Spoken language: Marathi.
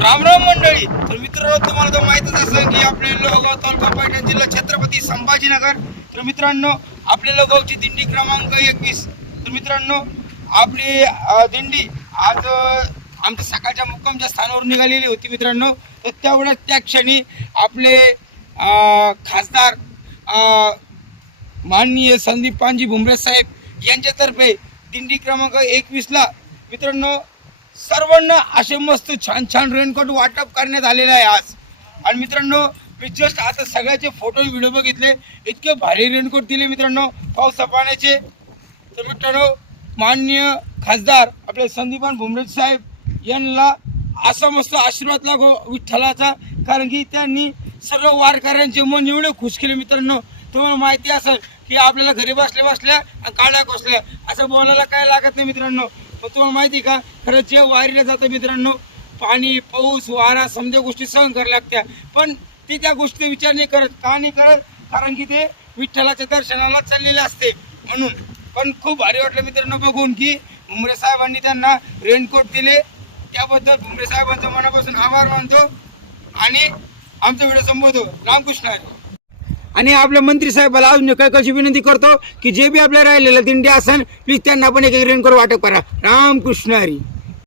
राम राम मंडळी. तर मित्रांनो तुम्हाला तर माहितच असेल की आपले लोहगाव तालुका पैठण जिल्हा छत्रपती संभाजीनगर. तर मित्रांनो आपल्या लोहगावची दिंडी क्रमांक एकवीस. तर मित्रांनो आपली दिंडी आज आमच्या सकाळच्या मुक्कामच्या स्थानावर निघालेली होती मित्रांनो. तर त्यावेळेस त्या क्षणी आपले खासदार माननीय संदीप पानजी भुमरे साहेब यांच्यातर्फे दिंडी क्रमांक एकवीसला मित्रांनो सर्वांना असे मस्त छान छान रेनकोट वाटप करण्यात आलेलं आहे आज. आणि मित्रांनो मी जस्ट आता सगळ्याचे फोटो व्हिडिओ बघितले. इतके भारी रेनकोट दिले मित्रांनो पावसा पाण्याचे तर मित्रांनो माननीय खासदार आपले संदीपान भुमरे साहेब यांना असा मस्त आशीर्वाद लागो विठ्ठलाचा कारण की त्यांनी सर्व वारकऱ्यांचे मन एवढे खुश केले मित्रांनो. तुम्हाला माहिती असेल की आपल्याला घरी बसल्या बसल्या आणि काड्या कोसल्या. असं बोलायला काय लागत नाही मित्रांनो. पण तुम्हाला माहिती का? खरं जे वारीला जातं मित्रांनो पाणी पाऊस वारा समजा गोष्टी सहन करायला लागत्या. पण ते त्या गोष्टी विचार नाही करत. का नाही करत? कारण की ते विठ्ठलाच्या दर्शनाला चाललेले असते म्हणून. पण खूप भारी वाटलं मित्रांनो बघून की भुमरे साहेबांनी त्यांना रेनकोट दिले. त्याबद्दल भुमरे साहेबांचा मनापासून आभार मानतो. आणि आमचा व्हिडिओ संबोधतो रामकृष्ण आहे. आणि आपल्या मंत्री साहेबाला अजून काय कशी विनंती करतो की जे बी आपल्या राहिलेलं दिंडी असन प्लीज त्यांना पण एक रेनकोट वाटप करा. रामकृष्ण हरी.